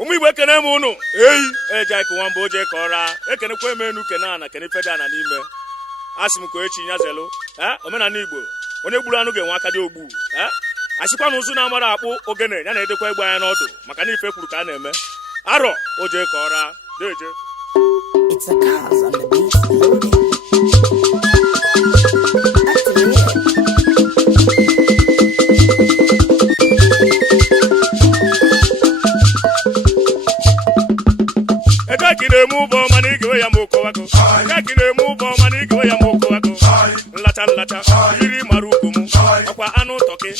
Ụmụ Igbo ekene m unu eyi eje ka nwamba oje ka ọra ekenekwa emenu kenana kene feda na n'ime asị m ka echi nyazelu omenala Igbo onye gburu anụ ga-enwe aka dị ogbu asịkwa na ụzụ na-amara akpụ ogene ya na-edekwa egbe anya n'ọdụ maka na ife kwuru ka a na-eme arọ oje ka ọra deje. It's a cause on the beat loading. Ekakine mubo manigewe ya moko wako. Ekakine mubo manigewe ya moko wako. Nlata yiri marukumu. Okwa anu toke.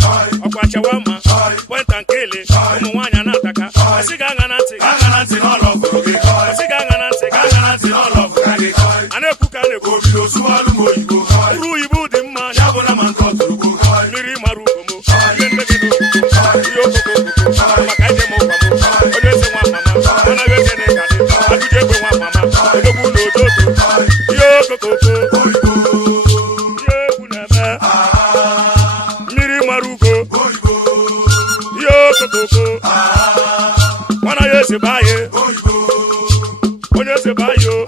Okwa chawama. Point and kele. Umu wanya nataka. Asiga ngananti nolo kurugi. Asiga ngananti nolo kurugi. Anekuka neko bilo suwalu moyigo. Uru ibu dimma nyabona mankotu rugo. Yiri marukumu. Yendegeno. Yokoko. Makaide mo pamo. Onese wa mama. Ona wese ne kade. Abuje gbe wa mama. Odogu no dodo. Yokoko. Yekuneme. Miri marugo. Yokoko. Wana yese baye. Onye se bayo.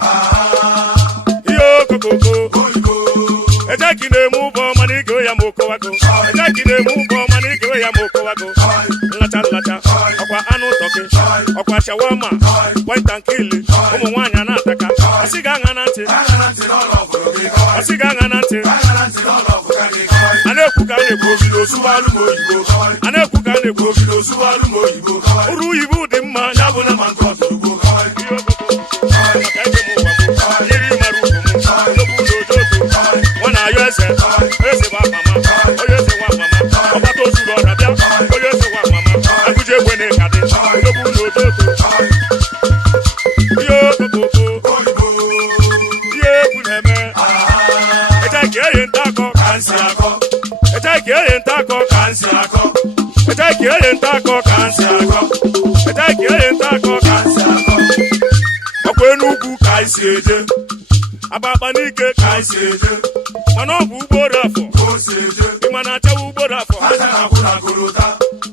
Yokoko. Ejakine mu bo manike ya moko wako. Ejakine mu bo manike ya moko wako. Lata. Okwa anu toke. Okwa shawama. Point and kill. Umu wanya nataka. Asiga ngananti. Asiga ngananti. Anekuka neko bilo subalu moyigo. Anekuka neko bilo subalu moyigo. Uru ibu dimma nyabona mankotu rugo. Makaide mo wamo. Yiri marukumu. Odogu no dodo. Wana yese ba mama. Oyese wa mama. Oba to zuro rabia. Oyese wa mama. Aguje gwene kade. Odogu no dodo. Yokoko. Yekuneme. Ejake yentako kansi ako. Ejake yentako kansi ako. Ejake yentako kansi ako. Ejake yentako kansi ako. Okwenugu kansi eje. Ababanike kansi eje. Mana ọ bụ ugboro afọ. Ịma na achawa ugboro afọ.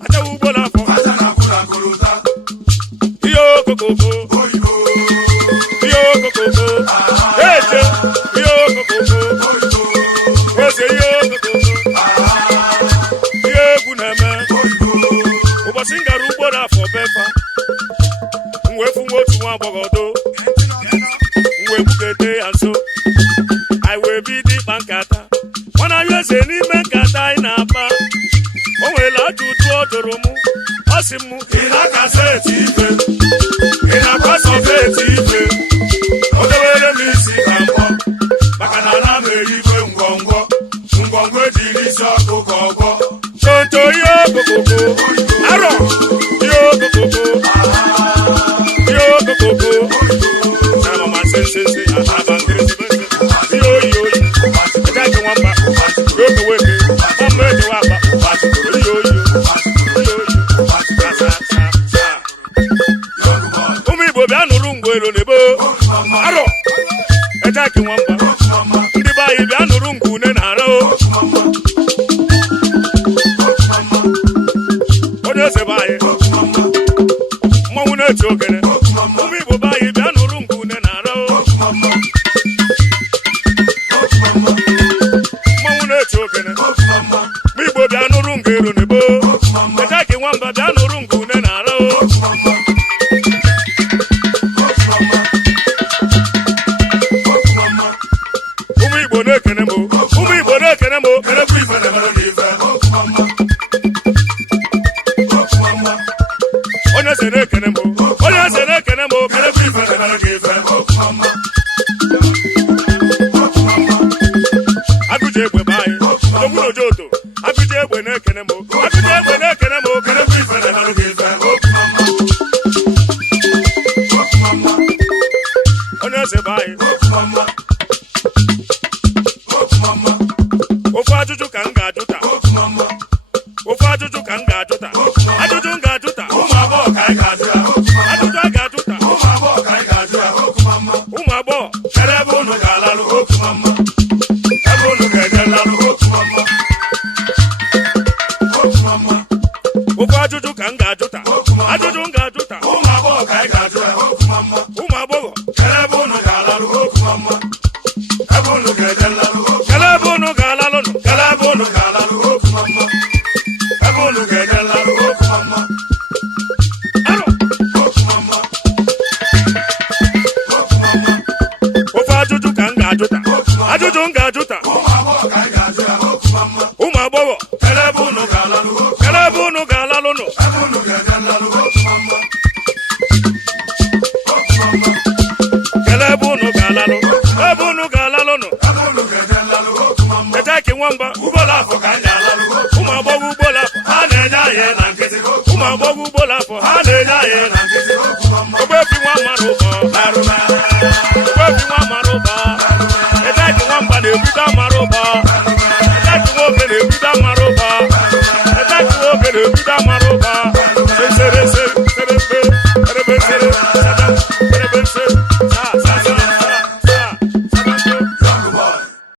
Achawa ugboro afọ. Iyo kokoko. Iyo kokoko. Eje. Iyo kokoko. Ose iyo kokoko. Iyo egwu na-eme. Ụbọchị m gara ugboro afọ befa. M wee fụ nwa otu nwa agbọghọdo. M wee bukete ya nso. I will be the bankata. When I use any bankata in a bar, oh, well, I do Doromu, Osimu, in a cassette, in a pass of it, oh, the way the music and pop, Bacana, Mary, Ngongo, Dilisa, Coco, Tonto, Yoko, Arrow, Yoko, Sama Sense, and Abankris. Ụmụ Igbo bịa nụrụ ngwero n'ebo arọ ejaki nwamba ndị be anyị bịa nụrụ ngwu une na ara onye eze be anyị mmanwụ na-eti ogene ụmụ Igbo be anyị bịa nụrụ ngwu une na ara mmanwụ na-eti ogene ụmụ Igbo bịa nụrụ ngwero n'ebo ejaki nwamba bịa nụrụ ngwu une na ara ụmụ Igbo na-ekene m kenekwa ife na-emere n'ife onye eze na-ekene m kenekwa ife na-emere n'ife agụje egbe be anyị odogwu n'ojo odo agụje egbe na-ekene m kenekwa ife na-emere n'ife onye eze be anyị ofu ajụjụ ka m ga-ajụta ajụjụ m ga-ajụta ụmụ agbọghọ ka anyị ga-ajụ ya ajụjụ a ga-ajụta ụmụ agbọghọ kere ebe unu ga-alalụ ebe unu ga-eje lalụ ma gbọgwụ ugbola afọ ha na-enye anyị na ogbebi nwa mara ụbọ ogbebi nwa mara ụbọ ebe ji nwa mgba na-ebido